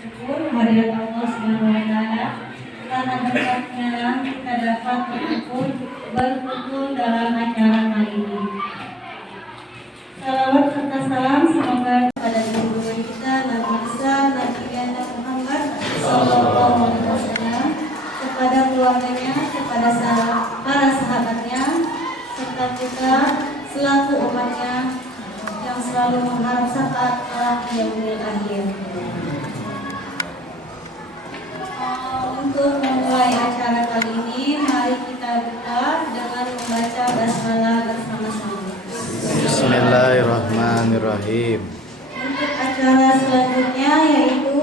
bersyukur kehadirat Allah Subhanahu wa taala karena berkatnya kita dapat berkumpul dalam acara kali ini. Salawat serta salam semoga kepada guru kita Nabi besar Nabi Muhammad sallallahu alaihi wasallam, kepada keluarganya, kepada para sahabatnya, serta kita selaku umatnya yang selalu mengharap syafaat kelak di yaumil akhir. Untuk memulai acara kali ini, mari kita buka dengan membaca basmalah bersama-sama. Bismillahirrahmanirrahim. Untuk acara selanjutnya yaitu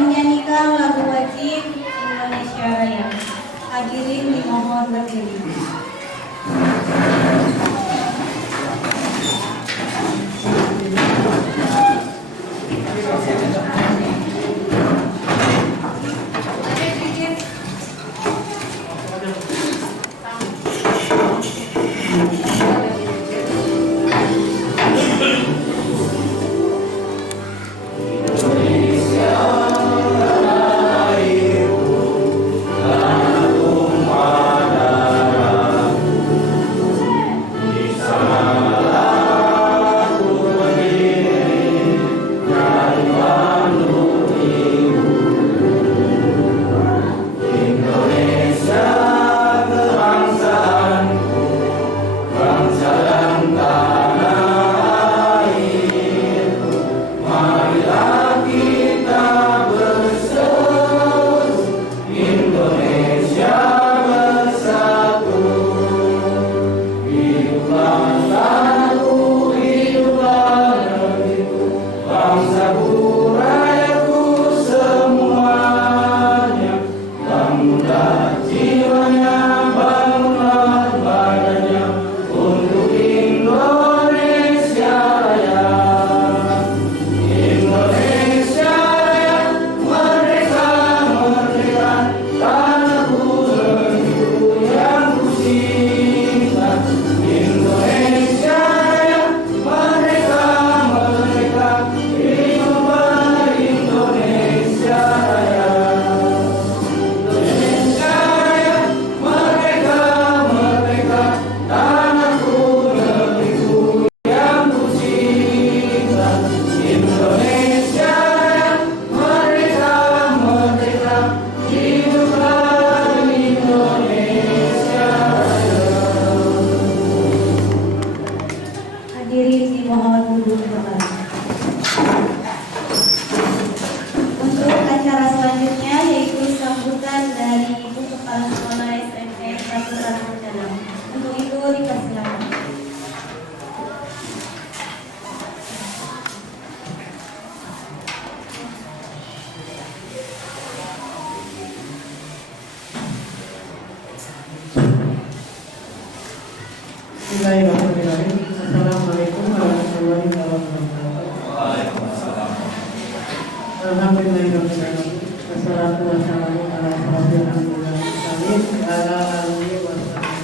menyanyikan lagu wajib Indonesia Raya. Hadirin dimohon berdiri. Bismillahirrahmanirrahim. Assalamualaikum warahmatullahi wabarakatuh. Waalaikumsalam. Alhamdulillahirrahmanirrahim. Wassalatu wassalamu ala asyrofil anbiya'i ala alihi wasallam.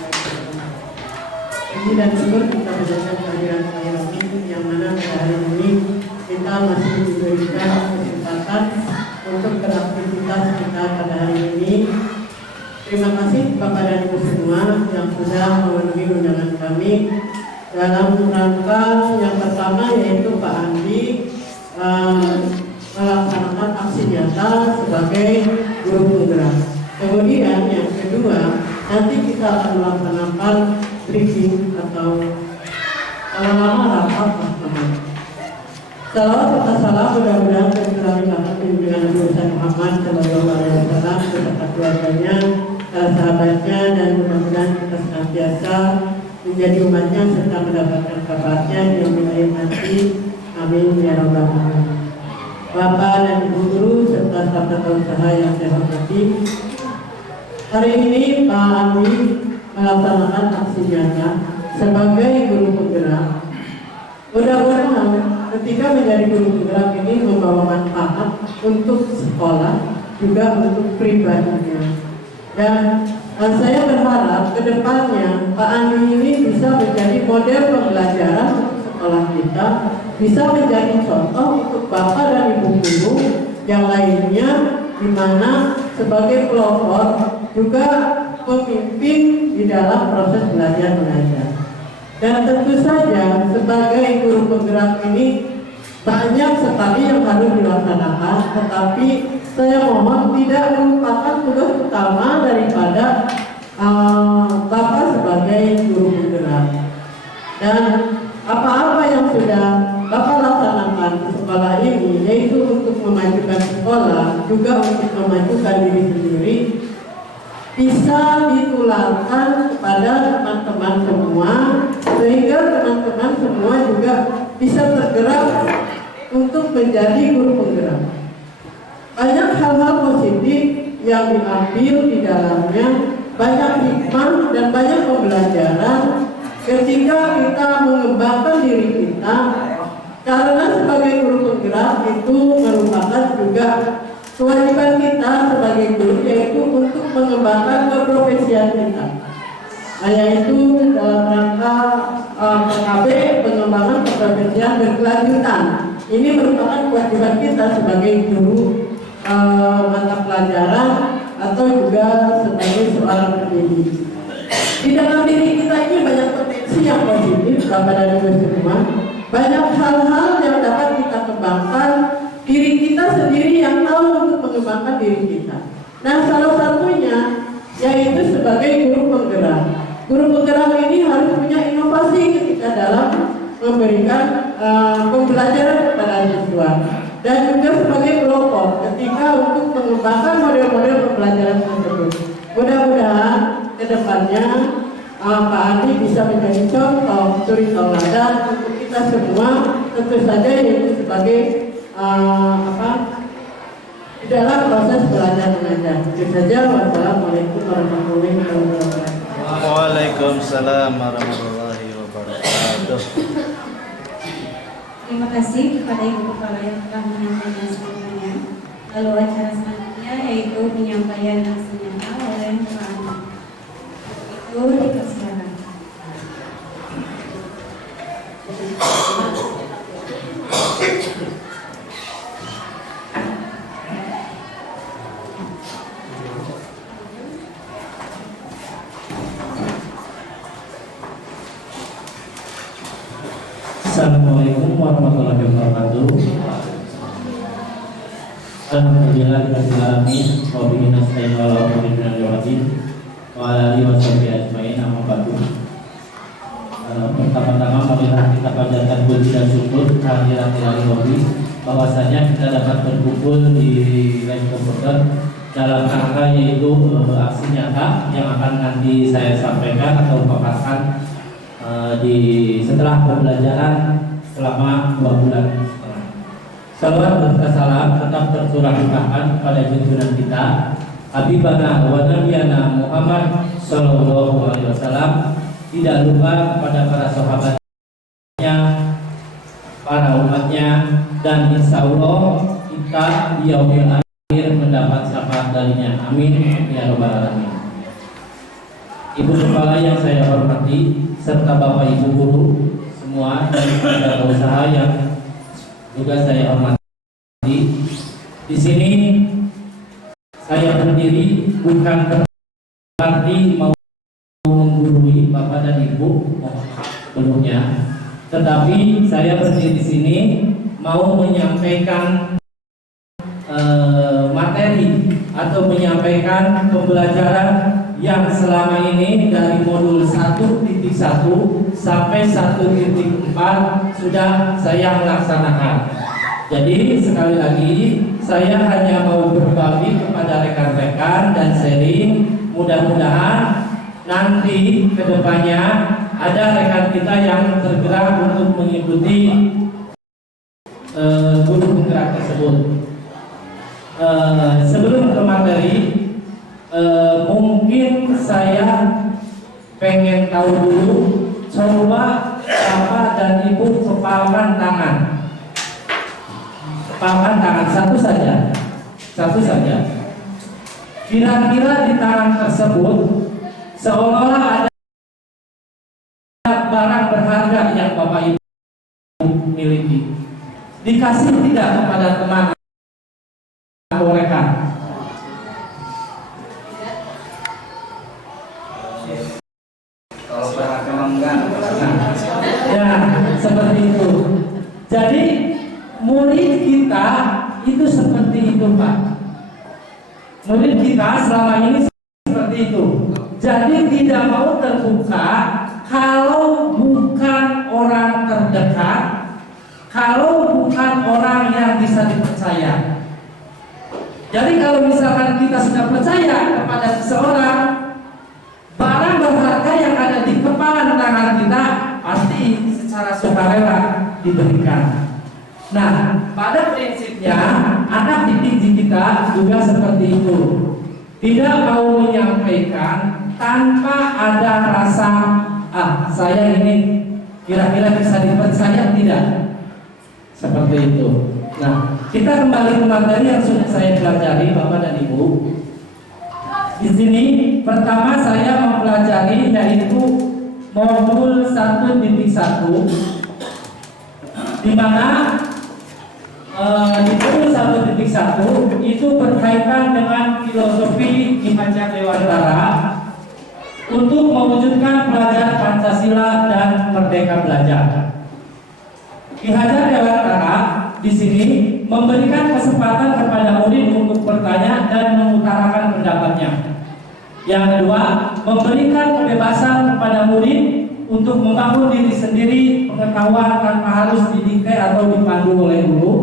Puji dan syukur kita panjatkan kehadiran Allahumma yang mana pada hari ini kita masih diberikan kesempatan untuk beraktivitas kita pada hari ini. Terima kasih Bapak dan Ibu semua yang sudah memenuhi undangan kami dalam rangka yang pertama yaitu Pak Andi melaksanakan aksi nyata sebagai guru penggerak. Kemudian yang kedua, nanti kita akan melaksanakan briefing atau lama-lama rapat bersama. Salawat serta salam mudah-mudahan tercurahkan dengan Nabi Muhammad sallallahu alaihi wasallam beserta keluarganya, sahabatnya, dan mudah-mudahan kita senantiasa menjadi umatnya serta mendapatkan kabarnya di yaumil nanti. Amin ya rabbal alamin. Bapak dan Ibu guru serta sahabat usaha yang saya hormati, hari ini Pak Andi melaksanakan aksi nyata sebagai guru penggerak. Mudah-mudahan ketika menjadi guru penggerak ini membawa manfaat untuk sekolah juga untuk pribadinya. Dan saya berharap ke depannya Pak Andi ini bisa menjadi model pembelajaran untuk sekolah kita, bisa menjadi contoh untuk Bapak dan Ibu guru di mana sebagai pelopor juga pemimpin di dalam proses belajar mengajar. Dan tentu saja sebagai guru penggerak ini banyak sekali yang harus dilaksanakan, tetapi saya mohon tidak melupakan tugas utama daripada Bapak sebagai guru penggerak. Dan apa-apa yang sudah Bapak laksanakan di sekolah ini, yaitu untuk memajukan sekolah, juga untuk memajukan diri sendiri, bisa ditularkan kepada teman-teman semua, sehingga teman-teman semua juga bisa tergerak untuk menjadi guru penggerak. Banyak hal-hal positif yang diambil di dalamnya, banyak hikmah dan banyak pembelajaran ketika kita mengembangkan diri kita, karena sebagai guru penggerak itu merupakan juga kewajiban kita sebagai guru, yaitu untuk mengembangkan keprofesian kita, yaitu dalam rangka PKB, pengembangan keprofesian berkelanjutan. Ini merupakan kewajiban kita sebagai guru mata pelajaran atau juga sebagai seorang pendidik. Di dalam diri kita ini banyak potensi yang positif kepada diri semua. Banyak hal-hal yang dapat kita kembangkan, diri kita sendiri yang tahu untuk mengembangkan diri kita. Nah, salah satunya yaitu sebagai guru penggerak. Guru penggerak ini harus punya inovasi ketika dalam memberikan pembelajaran kepada siswa, dan juga sebagai pelopor ketika untuk mengembangkan model-model pembelajaran tersebut. Mudah-mudahan kedepannya Pak Andi bisa menjadi contoh suri tauladan untuk kita semua, tentu saja yaitu sebagai di dalam proses belajar mengajar. Itu saja. Wassalamualaikum warahmatullahi wabarakatuh. Waalaikumsalam warahmatullahi wabarakatuh. Terima kasih kepada Ibu Kepala yang telah menyampaikan semuanya. Lalu acara selanjutnya yaitu penyampaian senjata oleh Pak Andi. Itu dipersilakan. Assalamualaikum warahmatullahi wabarakatuh. Alhamdulillahirobbilalamin. Wabillahi nasta'in ala umuri wa ala alihi washabihi ajmain. Amma ba'du. Pertama-tama marilah kita panjatkan puji dan syukur kehadirat Ilahi Rabbi, bahwasanya kita dapat berkumpul di live komputer dalam rangka yaitu aksi nyata yang akan nanti saya sampaikan atau paparkan setelah pembelajaran selama 2 bulan setengah. Salawat dan salam tetap tercurahkan kepada junjungan kita Habibana wa Nabiyana Muhammad Sallallahu Alaihi Wasallam, tidak lupa kepada para sahabatnya, para umatnya, dan insya Allah kita di yaumil akhir mendapat syafaat darinya. Amin ya rabbal alamin. Ibu Kepala yang saya hormati, serta Bapak Ibu Guru semua dan para usaha yang juga saya hormati. Di sini saya berdiri bukan berarti mau menggurui Bapak dan Ibu sebelumnya, tetapi saya berdiri di sini mau menyampaikan materi atau menyampaikan pembelajaran yang selama ini dari modul 1.1 sampai 1.4 sudah saya melaksanakan. Jadi sekali lagi saya hanya mau berbagi kepada rekan-rekan dan sharing. Mudah-mudahan nanti kedepannya ada rekan kita yang tergerak untuk mengikuti guru penggerak tersebut. Sebelum ke materi, mungkin saya pengen tahu dulu, coba Bapak dan Ibu kepalkan tangan. Kepalkan tangan satu saja. Kira-kira di tangan tersebut seolah-olah ada barang berharga yang Bapak Ibu miliki. Dikasih tidak kepada teman atau rekan? itu seperti itu Pak. Murid kita selama ini seperti itu. Jadi tidak mau terbuka kalau bukan orang terdekat, kalau bukan orang yang bisa dipercaya. Jadi kalau misalkan kita sudah percaya kepada seseorang, barang berharga yang ada di kepala tangan kita pasti secara sukarela diberikan. Nah, pada prinsipnya anak didik kita juga seperti itu. Tidak mau menyampaikan tanpa ada rasa saya ini kira-kira bisa dipercaya tidak. Seperti itu. Nah, kita kembali ke materi yang sudah saya pelajari Bapak dan Ibu. Di sini pertama saya mempelajari yaitu modul 1.1 di mana di modul 1.1 itu berkaitan dengan filosofi Ki Hajar Dewantara untuk mewujudkan pelajar Pancasila dan Merdeka Belajar. Ki Hajar Dewantara di sini memberikan kesempatan kepada murid untuk bertanya dan mengutarakan pendapatnya. Yang kedua, memberikan kebebasan kepada murid untuk membangun diri sendiri, pengetahuan tanpa harus didikte atau dipandu oleh guru.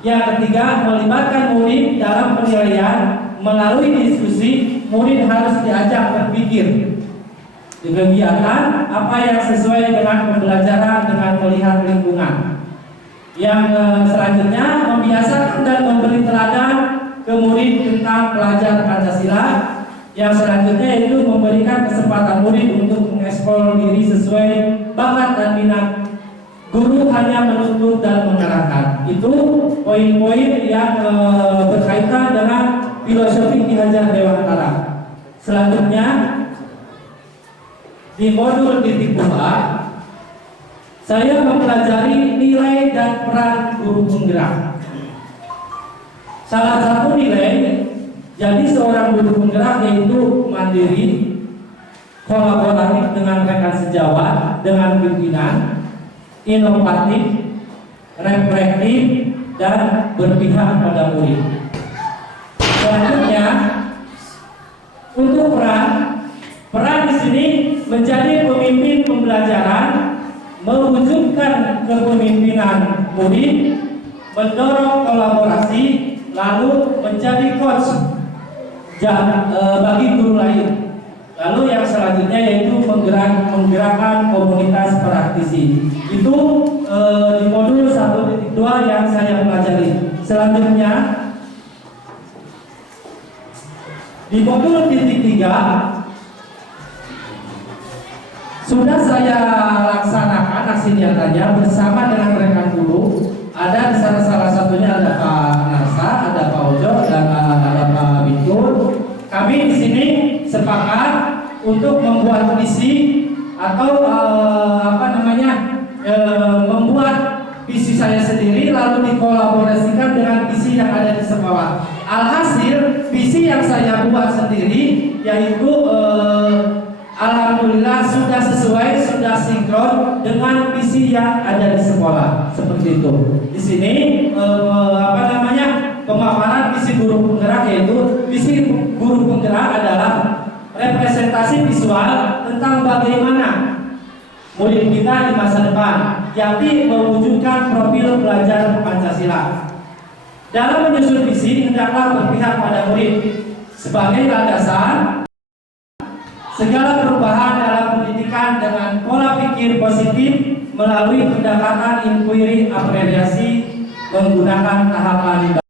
Yang ketiga, melibatkan murid dalam penilaian melalui diskusi. Murid harus diajak berpikir di kegiatan apa yang sesuai dengan pembelajaran dengan melihat lingkungan. Yang selanjutnya, membiasakan dan memberi teladan ke murid tentang pelajar Pancasila. Yang selanjutnya itu memberikan kesempatan murid untuk mengeksplor diri sesuai bakat dan minat. Guru hanya menuntut dan mengarahkan. Itu poin-poin yang berkaitan dengan filosofi Ki Hajar Dewantara. Selanjutnya di modul titik 2 saya mempelajari nilai dan peran guru penggerak. Salah satu nilai jadi seorang guru penggerak yaitu mandiri, kolaboratif dengan rekan sejawat, dengan pimpinan, inovatif, reflektif, dan berpihak pada murid. Selanjutnya untuk peran di sini menjadi pemimpin pembelajaran, mewujudkan kepemimpinan murid, mendorong kolaborasi, lalu menjadi coach bagi guru lain. Lalu yang selanjutnya yaitu menggerakkan komunitas praktisi. Itu di modul 1.2 yang saya pelajari. Selanjutnya di modul titik 3 sudah saya laksanakan aksi nyatanya bersama dengan rekan guru. Ada di sana salah satunya ada Pak Narsa, ada Pak Ojo, dan ada Pak Bikur. Kami di sini sepakat untuk membuat visi atau membuat visi saya sendiri lalu dikolaborasikan dengan visi yang ada di sekolah. Alhasil visi yang saya buat sendiri yaitu alhamdulillah sudah sesuai, sudah sinkron dengan visi yang ada di sekolah. Seperti itu. Di sini pemaparan visi guru penggerak yaitu visi guru penggerak adalah representasi visual tentang bagaimana murid kita di masa depan, yakni mewujudkan profil pelajar Pancasila. Dalam menyusun visi hendaklah berpihak pada murid sebagai landasan segala perubahan dalam pendidikan dengan pola pikir positif melalui pendekatan inquiry apresiasi menggunakan tahapan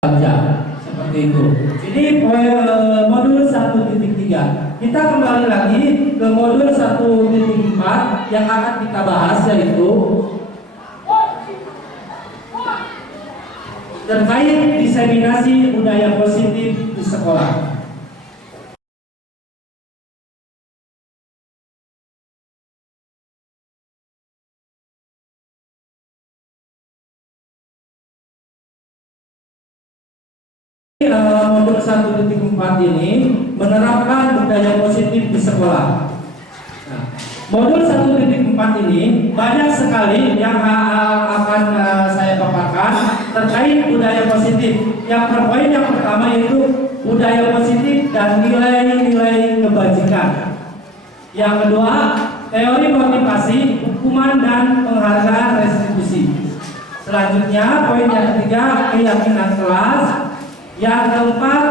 baca. Seperti itu. Ini modul 1.3. Kita kembali lagi ke modul 1.4 yang akan kita bahas yaitu terkait diseminasi budaya positif di sekolah. Modul 1.4 ini menerapkan budaya positif di sekolah. Nah, Modul 1.4 ini banyak sekali yang akan saya paparkan terkait budaya positif. Poin yang pertama yaitu budaya positif dan nilai-nilai kebajikan. Yang kedua, teori motivasi, hukuman dan penghargaan restitusi. Selanjutnya, poin yang ketiga, keyakinan kelas. Yang keempat,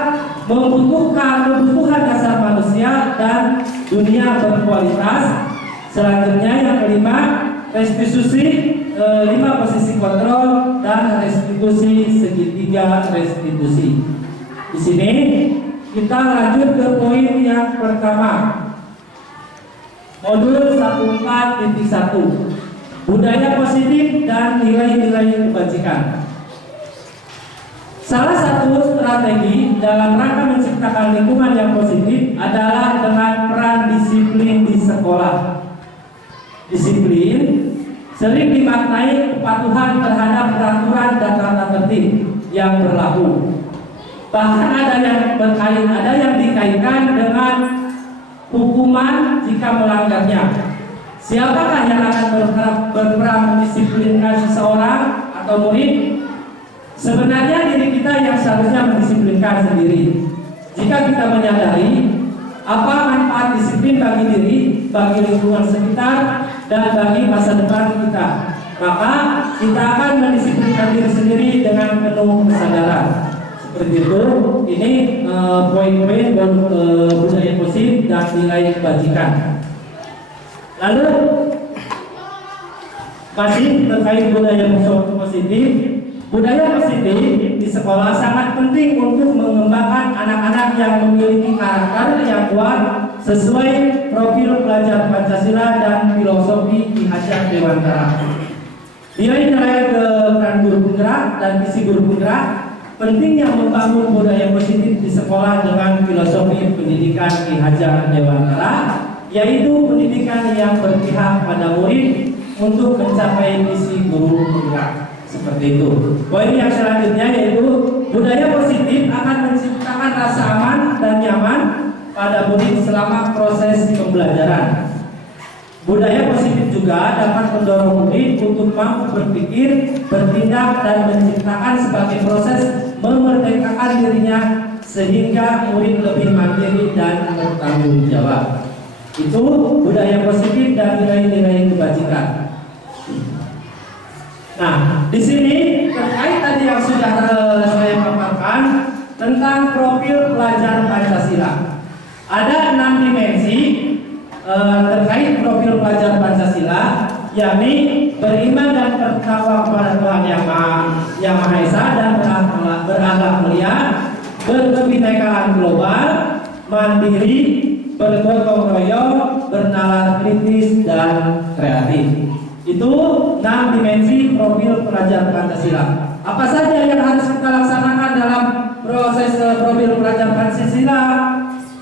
kebutuhan dasar manusia dan dunia berkualitas. Selanjutnya yang kelima, restitusi, 5 posisi kontrol dan restitusi segitiga restitusi. Di sini kita lanjut ke poin yang pertama. Modul 14.1, budaya positif dan nilai-nilai kebajikan. Salah satu strategi dalam rangka menciptakan lingkungan yang positif adalah dengan peran disiplin di sekolah. Disiplin sering dimaknai kepatuhan terhadap peraturan dan tata tertib yang berlaku. Bahkan ada yang dikaitkan dengan hukuman jika melanggarnya. Siapakah yang akan berperan mendisiplinkan seseorang atau murid? Sebenarnya diri kita yang seharusnya mendisiplinkan sendiri. Jika kita menyadari apa manfaat disiplin bagi diri, bagi lingkungan sekitar, dan bagi masa depan kita, maka kita akan mendisiplinkan diri sendiri dengan penuh kesadaran. Seperti itu, ini poin-poin budaya positif dan nilai kebajikan. Lalu masih terkait budaya positif. Budaya positif di sekolah sangat penting untuk mengembangkan anak-anak yang memiliki karakter yang kuat sesuai profil pelajar Pancasila dan filosofi Ki Hajar Dewantara. Nilai-nilai peran guru penggerak dan visi guru penggerak pentingnya membangun budaya positif di sekolah dengan filosofi pendidikan Ki Hajar Dewantara, yaitu pendidikan yang berpihak pada murid untuk mencapai visi guru penggerak. Seperti itu. Poin yang selanjutnya yaitu budaya positif akan menciptakan rasa aman dan nyaman pada murid selama proses pembelajaran. Budaya positif juga dapat mendorong murid untuk mampu berpikir, bertindak dan menciptakan sebagai proses memerdekakan dirinya sehingga murid lebih mandiri dan bertanggung jawab. Itu budaya positif dan nilai-nilai kebajikan. Nah, di sini terkait tadi yang sudah saya paparkan tentang profil pelajar Pancasila. Ada 6 dimensi terkait profil pelajar Pancasila, yakni beriman dan bertakwa kepada Tuhan Yang Maha Esa dan berakhlak mulia, berkebinekaan global, mandiri, bergotong royong, bernalar kritis dan kreatif. Itu 6 dimensi profil pelajar Pancasila. Apa saja yang harus kita laksanakan dalam proses profil pelajar Pancasila?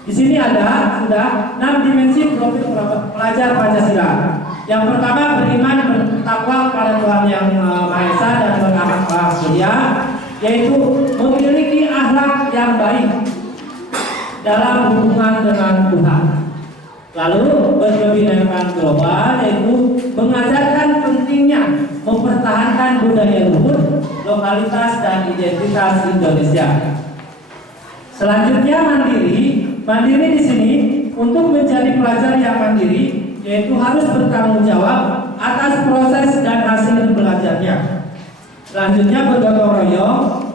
Di sini ada sudah 6 dimensi profil pelajar Pancasila. Yang pertama, beriman bertakwa kepada Tuhan Yang Maha Esa dan berakhlak mulia, yaitu memiliki akhlak yang baik dalam hubungan dengan Tuhan. Lalu berkebinekaan global, yaitu mengajarkan pentingnya mempertahankan budaya luhur, lokalitas dan identitas Indonesia. Selanjutnya mandiri di sini untuk menjadi pelajar yang mandiri, yaitu harus bertanggung jawab atas proses dan hasil belajarnya. Selanjutnya bergotong royong,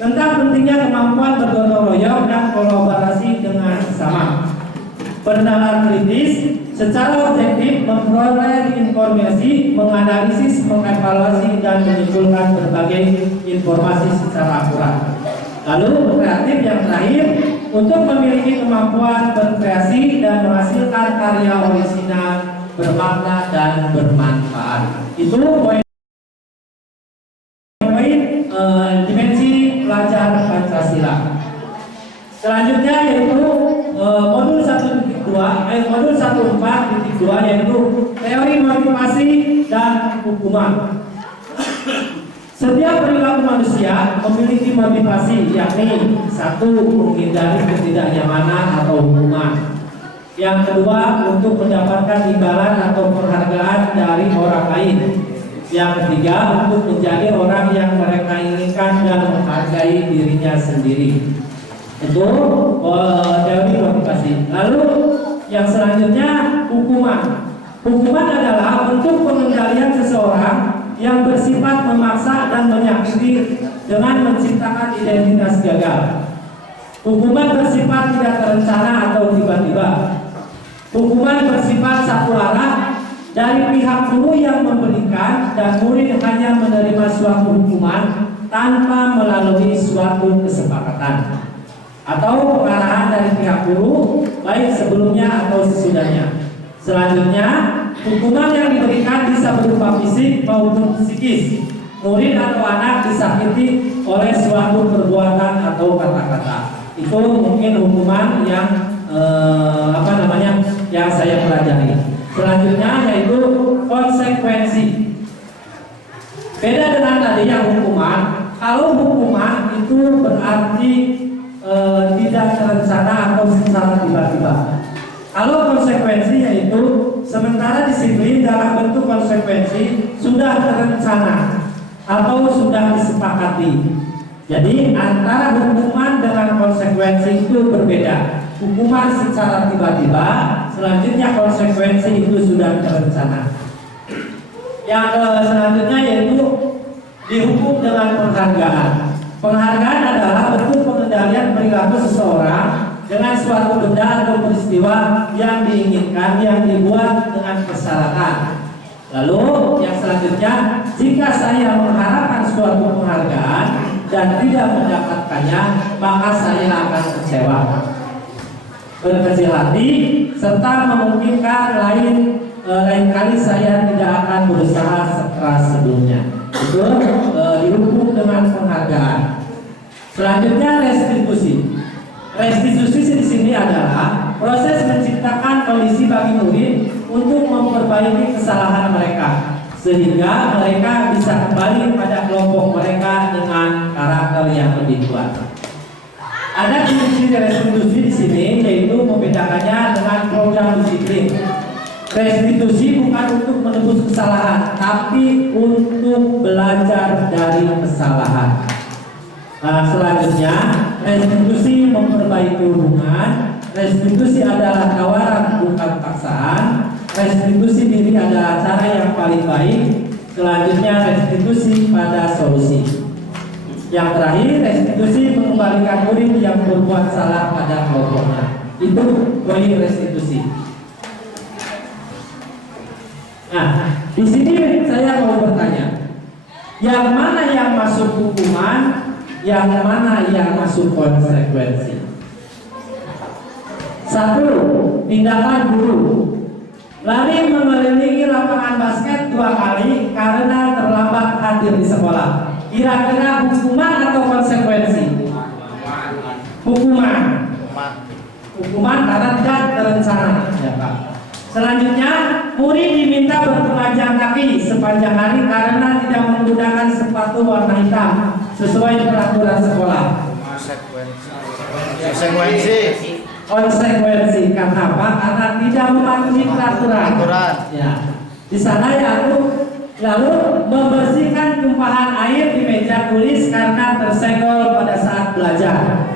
tentang pentingnya kemampuan bergotong royong dan kolaborasi dengan sesama. Bernalar kritis, secara objektif memperoleh informasi, menganalisis, mengevaluasi dan menyimpulkan berbagai informasi secara akurat. Lalu kreatif yang terakhir, untuk memiliki kemampuan berkreasi dan menghasilkan karya orisinal, bermakna dan bermanfaat. Itu poin dimensi pelajar Pancasila. Selanjutnya yaitu modul 14.2 yaitu teori motivasi dan hukuman. Setiap perilaku manusia memiliki motivasi, yakni 1. Menghindari ketidaknyamanan atau hukuman. Yang kedua, untuk mendapatkan imbalan atau penghargaan dari orang lain. Yang ketiga, untuk menjadi orang yang mereka inginkan dan menghargai dirinya sendiri. Itu teori motivasi. Lalu yang selanjutnya, hukuman. Hukuman adalah bentuk pengendalian seseorang yang bersifat memaksa dan menyakiti dengan menciptakan identitas gagal. Hukuman bersifat tidak terencana atau tiba-tiba. Hukuman bersifat satu arah dari pihak guru yang memberikan, dan murid hanya menerima suatu hukuman tanpa melalui suatu kesepakatan atau pengarahan dari pihak guru, baik sebelumnya atau sesudahnya. Selanjutnya, hukuman yang diberikan bisa berupa fisik maupun psikis. Murid atau anak disakiti oleh suatu perbuatan atau kata-kata. Itu mungkin hukuman yang yang saya pelajari. Selanjutnya yaitu konsekuensi. Beda dengan tadi yang hukuman. Kalau hukuman itu berarti tidak terencana atau secara tiba-tiba. Kalau konsekuensi yaitu sementara disiplin dalam bentuk konsekuensi sudah terencana atau sudah disepakati. Jadi antara hukuman dengan konsekuensi itu berbeda. Hukuman secara tiba-tiba, selanjutnya konsekuensi itu sudah terencana. Yang selanjutnya yaitu dihukum dengan penghargaan. Penghargaan adalah bentuk pengendalian perilaku seseorang dengan suatu benda atau peristiwa yang diinginkan, yang dibuat dengan kesalahan. Lalu yang selanjutnya, jika saya mengharapkan suatu penghargaan dan tidak mendapatkannya, maka saya akan kecewa, berkecil hati, serta memungkinkan lain kali saya tidak akan berusaha sekeras sebelumnya. Itu dihukum dengan penghargaan. Selanjutnya restitusi. Restitusi di sini adalah proses menciptakan kondisi bagi murid untuk memperbaiki kesalahan mereka, sehingga mereka bisa kembali pada kelompok mereka dengan karakter yang lebih kuat. Ada ciri-ciri restitusi di sini, yaitu membedakannya dengan program disiplin. Restitusi bukan untuk menebus kesalahan, tapi untuk belajar dari kesalahan. Selanjutnya, restitusi memperbaiki hubungan. Restitusi adalah tawaran bukan paksaan. Restitusi diri adalah cara yang paling baik. Selanjutnya, restitusi pada solusi. Yang terakhir, restitusi mengembalikan murid yang berbuat salah pada kelompoknya. Itu poin restitusi. Nah, di sini saya mau bertanya, yang mana yang masuk hukuman, yang mana yang masuk konsekuensi? Satu, tindakan guru. Lari mengelilingi lapangan basket 2 kali karena terlambat hadir di sekolah. Kira-kira hukuman atau konsekuensi? Hukuman. Hukuman karena tidak terencana, ya Pak. Selanjutnya, murid diminta bertelanjang kaki sepanjang hari karena tidak menggunakan sepatu warna hitam sesuai peraturan sekolah. Konsekuensi karena apa? Karena tidak mematuhi peraturan. Ya. Di sana ya lalu membersihkan tumpahan air di meja tulis karena tersenggol pada saat belajar.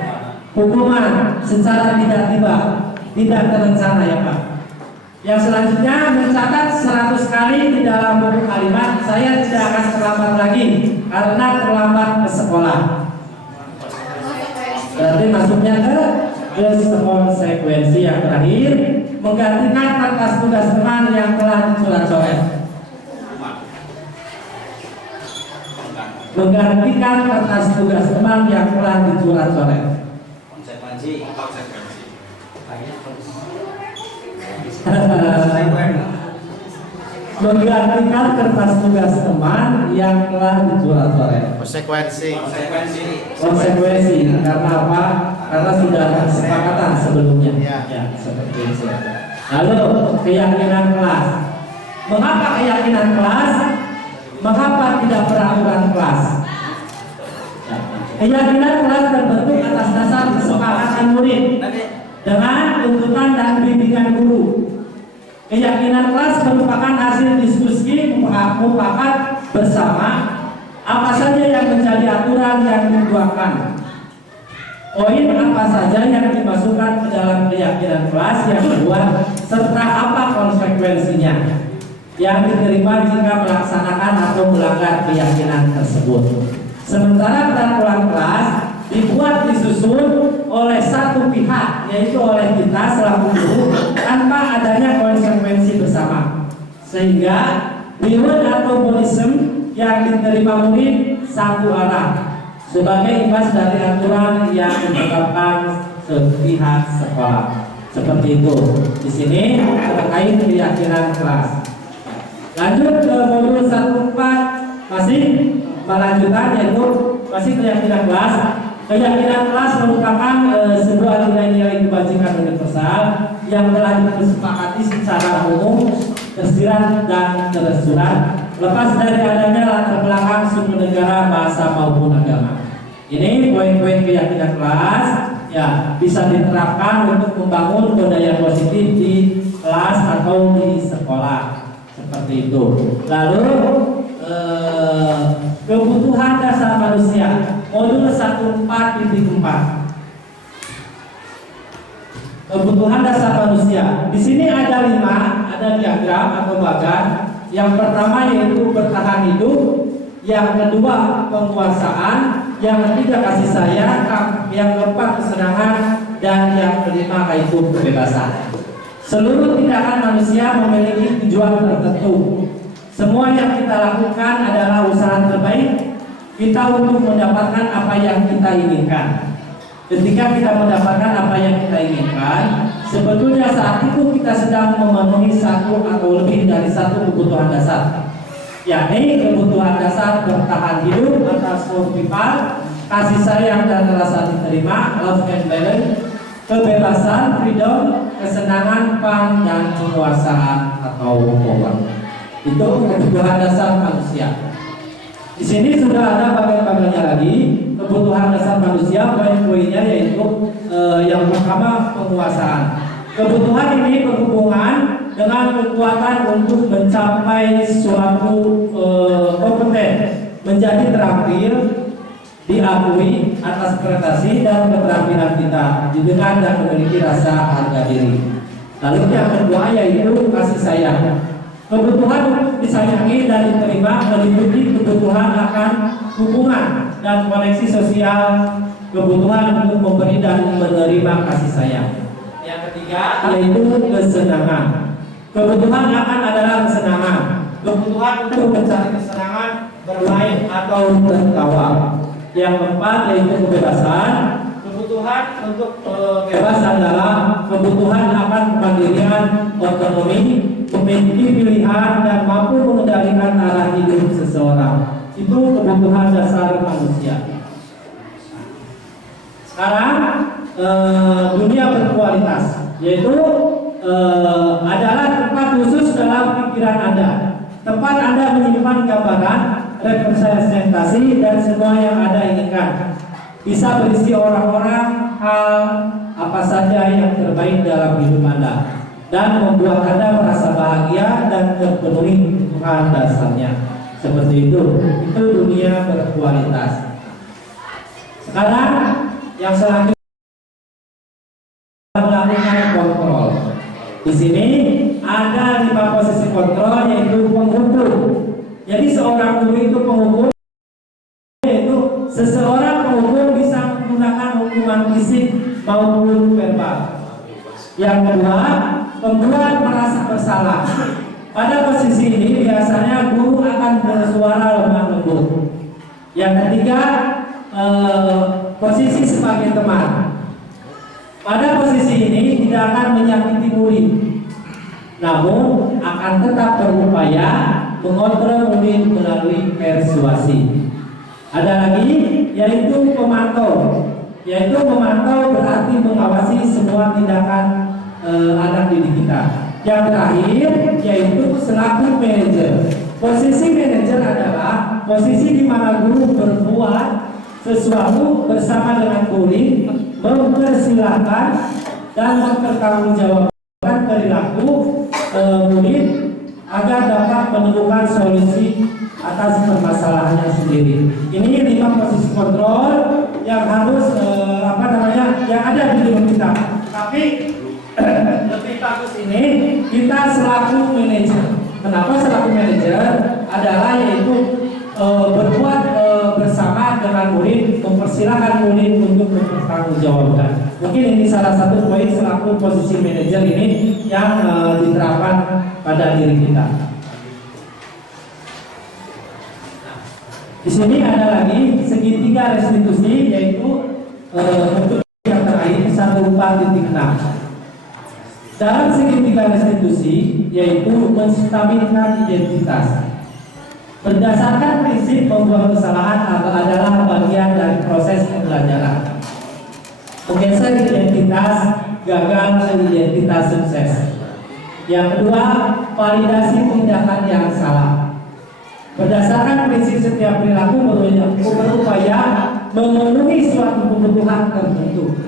Hukuman secara tiba-tiba, tidak terencana ya Pak. Yang selanjutnya, mencatat 100 kali di dalam buku kalimat, saya tidak akan terlambat lagi karena terlambat ke sekolah. Berarti masuknya ke konsekuensi. Yang terakhir, menggantikan kertas tugas teman yang telah dicoret-coret. Menggantikan kertas tugas teman yang telah dicoret-coret. Menggantikan kertas tugas teman yang telah dicoret-coret. Konsekuensi karena apa? Karena sudah kesepakatan sebelumnya. Ya, seperti itu. Lalu keyakinan kelas. Mengapa keyakinan kelas? Mengapa tidak peraturan kelas? Keyakinan kelas terbentuk atas dasar kesepakatan murid dengan tuntutan dan bimbingan guru. Keyakinan kelas merupakan hasil diskusi mufakat bersama apa saja yang menjadi aturan yang dituangkan. Poin apa saja yang dimasukkan ke dalam keyakinan kelas yang dibuat serta apa konsekuensinya yang diterima jika melaksanakan atau melanggar keyakinan tersebut. Sementara peraturan kelas dibuat disusun oleh satu pihak, yaitu oleh kita selaku guru tanpa adanya konsekuensi bersama, sehingga reward atau bonism yang diterima murid satu arah sebagai imbas dari aturan yang ditetapkan sepihak sekolah. Seperti itu. Di sini terkait keyakinan kelas. Lanjut ke modul 1.4, masih melanjutkan, yaitu masih keyakinan kelas. Keyakinan kelas merupakan sebuah nilai-nilai kebajikan universal yang telah disepakati secara umum, tersirat dan tersurat, lepas dari adanya latar belakang suku negara, bahasa maupun agama. Ini poin-poin keyakinan kelas ya bisa diterapkan untuk membangun budaya positif di kelas atau di sekolah, seperti itu. Lalu kebutuhan dasar manusia, modul 1.4.4. Kebutuhan dasar manusia. Di sini ada 5, ada diagram atau bagan. Yang pertama yaitu bertahan hidup, yang kedua penguasaan, yang ketiga kasih sayang, yang keempat kesenangan, dan yang kelima yaitu kebebasan. Seluruh tindakan manusia memiliki tujuan tertentu. Semua yang kita lakukan adalah usaha terbaik kita untuk mendapatkan apa yang kita inginkan. Ketika kita mendapatkan apa yang kita inginkan, sebetulnya saat itu kita sedang memenuhi satu atau lebih dari satu kebutuhan dasar, yakni kebutuhan dasar bertahan hidup atau survival, kasih sayang dan rasa diterima, love and balance, kebebasan, freedom, kesenangan, fun, dan penguasaan atau power. Itu kebutuhan dasar manusia. Di sini sudah ada bagian-bagiannya lagi. Kebutuhan dasar manusia, poin-poinnya yaitu yang pertama penguasaan. Kebutuhan ini berhubungan dengan kekuatan untuk mencapai suatu kompeten, menjadi terampil, diakui atas prestasi dan keterampilan kita, dengan dan memiliki rasa harga diri. Lalu yang kedua yaitu kasih sayang. Kebutuhan untuk disayangi dan diterima meliputi kebutuhan akan hubungan dan koneksi sosial, kebutuhan untuk memberi dan menerima kasih sayang. Yang ketiga yaitu kesenangan. Kebutuhan akan adalah kesenangan, kebutuhan untuk mencari kesenangan, bermain atau tertawa. Yang keempat yaitu kebebasan. Kebutuhan untuk bebas adalah kebutuhan akan kemandirian, otonomi, memiliki pilihan dan mampu mengendalikan arah hidup seseorang. Itu kebutuhan dasar manusia. Sekarang dunia berkualitas, yaitu adalah tempat khusus dalam pikiran Anda. Tempat Anda menyimpan gambaran, representasi dan semua yang Anda inginkan. Bisa berisi orang-orang, hal, apa saja yang terbaik dalam hidup Anda, dan membuat Anda merasa bahagia dan terpenuhi kebutuhan dasarnya. Seperti itu dunia berkualitas. Sekarang yang selanjutnya melakukan kontrol. Di sini ada 5 posisi kontrol, yaitu penghukum. Jadi seorang guru itu penghukum, yaitu seseorang penghukum bisa menggunakan hukuman fisik maupun verbal. Yang kedua, membuat merasa bersalah. Pada posisi ini biasanya guru akan bersuara lemah lembut. Yang ketiga, posisi sebagai teman. Pada posisi ini tidak akan menyakiti murid, namun akan tetap berupaya mengontrol murid melalui persuasi. Ada lagi yaitu pemantau. Yaitu memantau berarti mengawasi semua tindakan anak didik kita. Yang terakhir yaitu selaku manajer. Posisi manajer adalah posisi di mana guru berbuat sesuatu bersama dengan murid, mempersilahkan, dan mempertanggungjawabkan perilaku murid agar dapat menemukan solusi atas permasalahannya sendiri. Ini 5 posisi kontrol yang harus yang ada di diri kita. Tapi lebih bagus ini kita selaku manajer. Kenapa selaku manajer? Adalah yaitu berbuat bersama dengan murid, mempersilahkan murid untuk mempertanggungjawabkan. Mungkin ini salah satu poin selaku posisi manajer ini yang diterapkan pada diri kita. Di sini ada lagi segitiga restitusi, yaitu untuk yang terakhir 1.4.6. Dalam segitiga restitusi, yaitu menstabilkan identitas. Berdasarkan prinsip membuat kesalahan adalah bagian dari proses pembelajaran. Menggeser identitas gagal ke identitas sukses. Yang kedua, validasi tindakan yang salah. Berdasarkan prinsip setiap perilaku berupaya memenuhi suatu kebutuhan tertentu.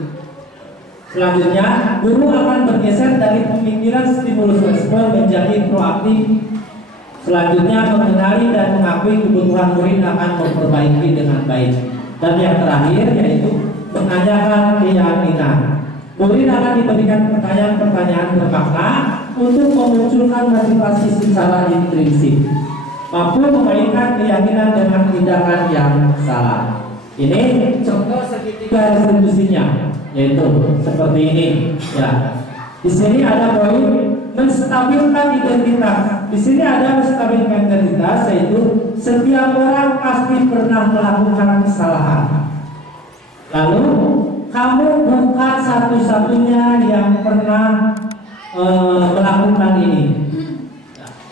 Selanjutnya, guru akan bergeser dari pemikiran stimulus respon menjadi proaktif. Selanjutnya, mengenali dan mengakui kebutuhan murid akan memperbaiki dengan baik. Dan yang terakhir yaitu menanyakan keyakinan. Murid akan diberikan pertanyaan-pertanyaan bermakna untuk memunculkan motivasi secara intrinsik, mampu memainkan keyakinan dengan tindakan yang salah. Ini contoh segitiga restitusinya, yaitu seperti ini. Ya, di sini ada poin menstabilkan identitas. Di sini ada menstabilkan identitas, yaitu setiap orang pasti pernah melakukan kesalahan. Lalu kamu bukan satu-satunya yang pernah melakukan ini.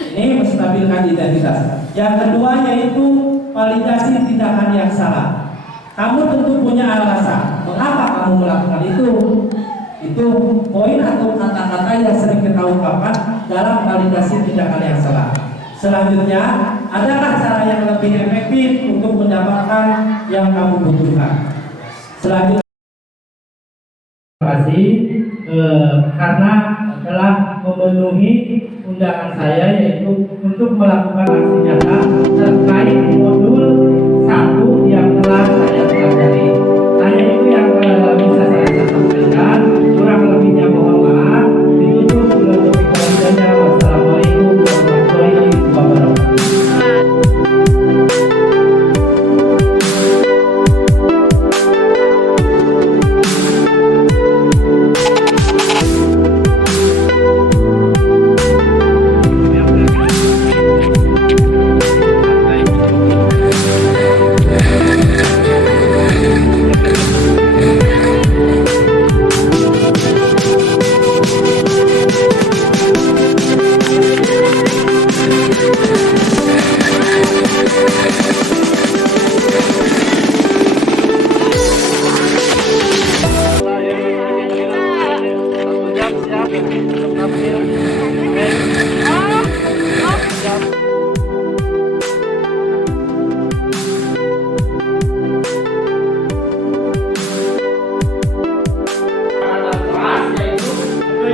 Ini menstabilkan identitas. Yang kedua yaitu validasi tindakan yang salah. Kamu tentu punya alasan mengapa kamu melakukan itu. Itu poin atau kata-kata yang sering kita ungkapkan dalam validasi tindakan yang salah. Selanjutnya, adakah cara yang lebih efektif untuk mendapatkan yang kamu butuhkan? Selanjutnya, terima kasih karena telah memenuhi undangan saya, yaitu untuk melakukan aksi nyata terkait modul 1 yang telah saya pelajari. Hanya itu yang bisa saya sampaikan. Kurang lebihnya mohon maaf. Ditutup dengan doa. Wassalamualaikum warahmatullahi wabarakatuh.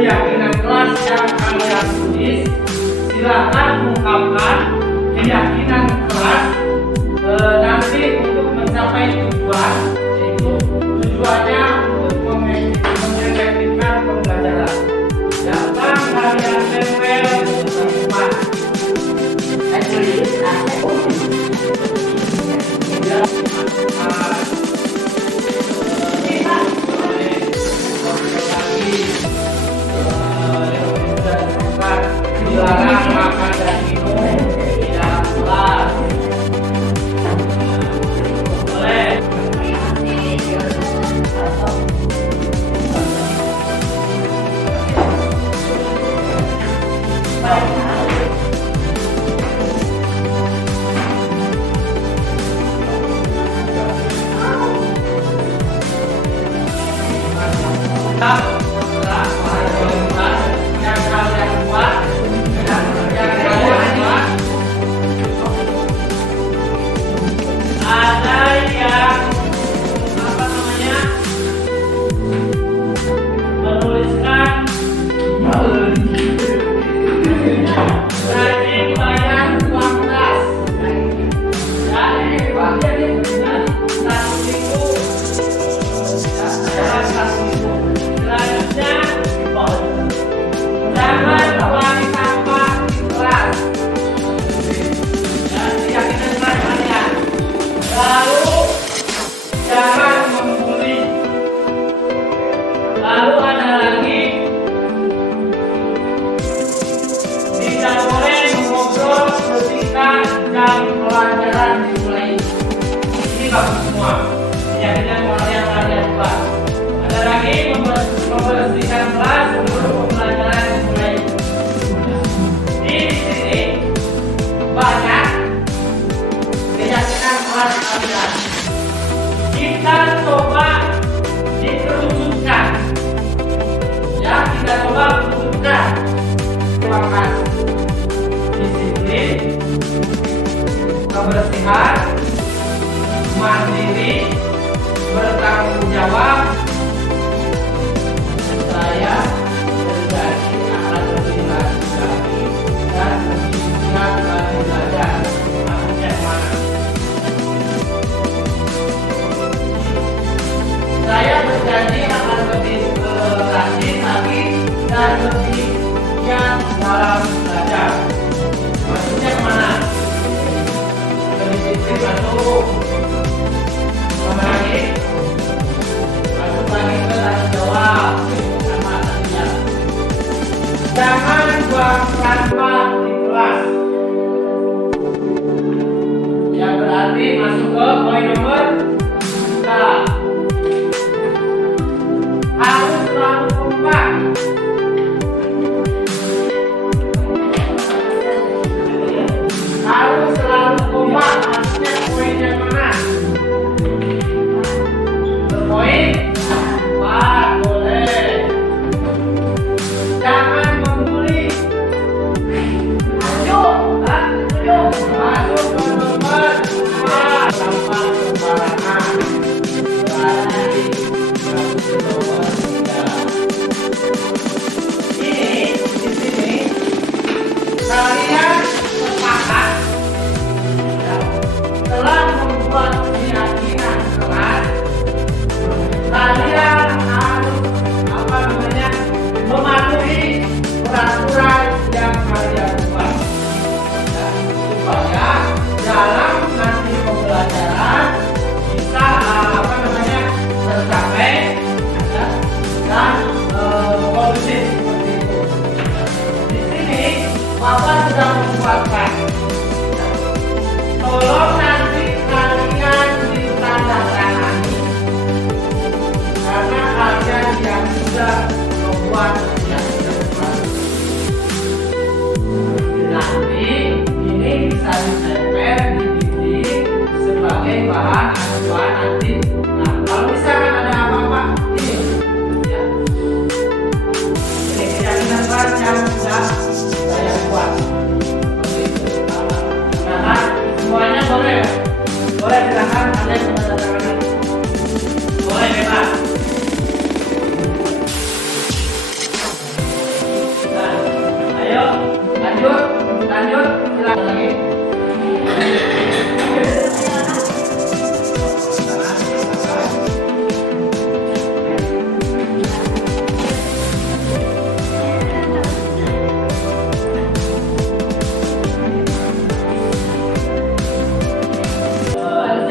Keyakinan kelas yang kalian tulis, silakan ungkapkan keyakinan kelas nanti untuk mencapai tujuan, yaitu tujuannya untuk mengefektifkan pembelajaran. Jangan kalian tempel tempat. Dilarang makan dan minum di dalam kelas. Boleh. kalian buat. Ada lagi membersihkan kelas sebelum pembelajaran dimulai. Di sini banyak keyakinan kelas kalian. Kita coba dikerucutkan. Ya, kita coba kerucutkan. Ruangan disiplin, kebersihan, mandiri, bertanggung jawab. Saya berjanji akan lebih lanjut lagi dan lebih giat lagi belajar. Maksudnya mana? Saya berjanji akan lebih rajin lagi dan lebih giat dalam belajar. Maksudnya kemana? Lebih disiplin masuk. Kemana lagi? Masuk lagi ke tanggung jawab. Sama tadinya. Jangan buang sampah di kelas. Yang berarti masuk ke poin nomor 3. Harus selalu kompak. Harus selalu kompak. Maksudnya poinnya mana? Berpoin? Pak, boleh. Jangan membuli. Masuk, masuk. Masuk ke nomor 4. Sampah sembarangan. Berarti masuk ke nomor 3. Ini di sini kalian sepakat telah membuat keyakinan keras. Kalian harus mematuhi peraturan yang kalian buat. Supaya dalam nanti pembelajaran bisa tercapai dan kondusif seperti itu. Di sini Bapak sudah membuatkan. Tolong nanti kalian ditandatangani karena kalian yang sudah membuat keyakinan keras. Nanti ini bisa ditempel di dinding sebagai bahan acuan nanti. Nah, kalau misalkan ada apa-apa, ini ya. Ini keyakinan keras yang sudah saya buat. Seperti itu. Nah, semuanya boleh. Boleh silakan ada yang tanda tangan. Boleh bebas. Nah, ayo lanjut silakan lagi.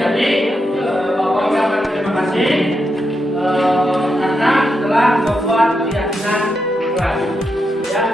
Jadi Bapak ucapkan terima kasih karena telah membuat keyakinan keras. Ya.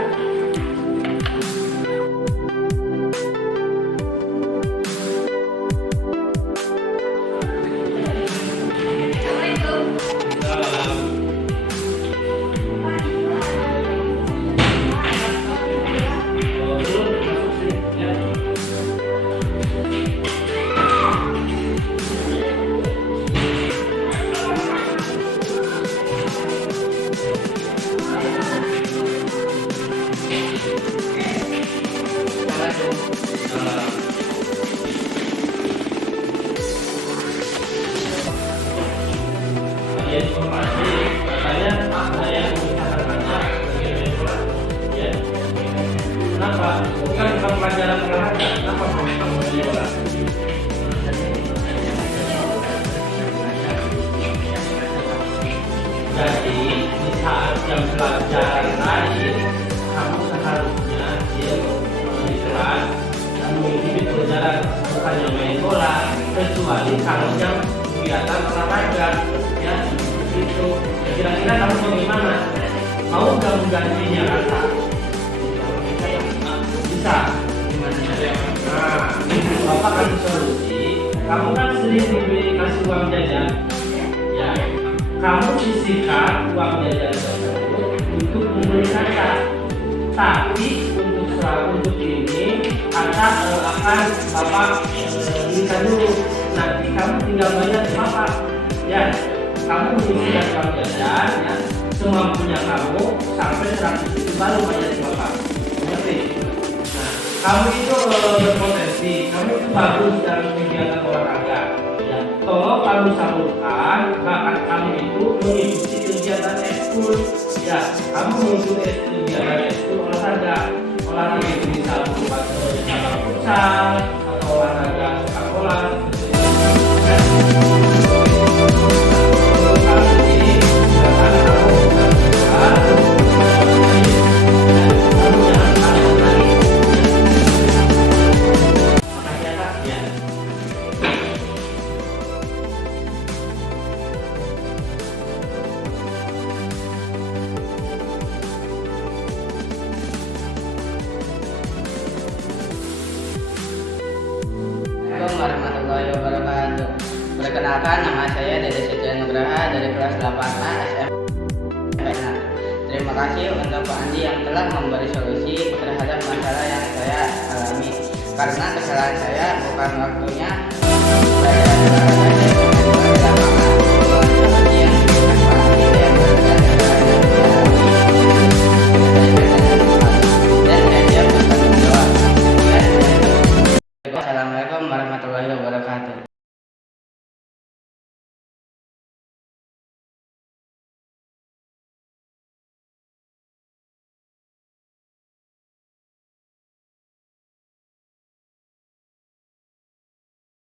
Informasi katanya ada yang mengatakannya ya. Kenapa? Bukan pelajaran olahraga. Kenapa kamu menjawab? Jadi di saat jam pelajaran lain kamu seharusnya di kelas dan mengikuti pelajaran, bukannya main bola, kecuali kalau jam kegiatan olahraga. Ya, itu kira-kira kamu bagaimana? Mau nggak menggantinya kata? Bisa. Nah, Bapak kasih solusi. Kamu kan sering diberi kasih uang jajan, kamu sisihkan uang jajan tersebut untuk membeli kaca. Tapi untuk ini kata akan Bapak berikan dulu. Nanti kamu tinggal bayar ke Bapak. Ya, kamu menyisihkan uang jajan ya semampunya kamu sampai 100 ribu baru bayar ke Bapak. Mengerti? Nah, kamu itu berpotensi, kamu itu bagus dalam kegiatan olahraga. Ya, tolong kamu salurkan bakat kamu itu mengikuti kegiatan ekskul. Ya, kamu mengikuti kegiatan ekskul olahraga itu bisa berupa cabang futsal atau olahraga sepak bola. Assalamualaikum warahmatullahi wabarakatuh. Perkenalkan, nama saya Dede Setia Nugraha dari kelas 8A SMP. Terima kasih untuk Pak Andi yang telah memberi solusi terhadap masalah yang saya alami. Karena kesalahan saya bukan waktunya belajar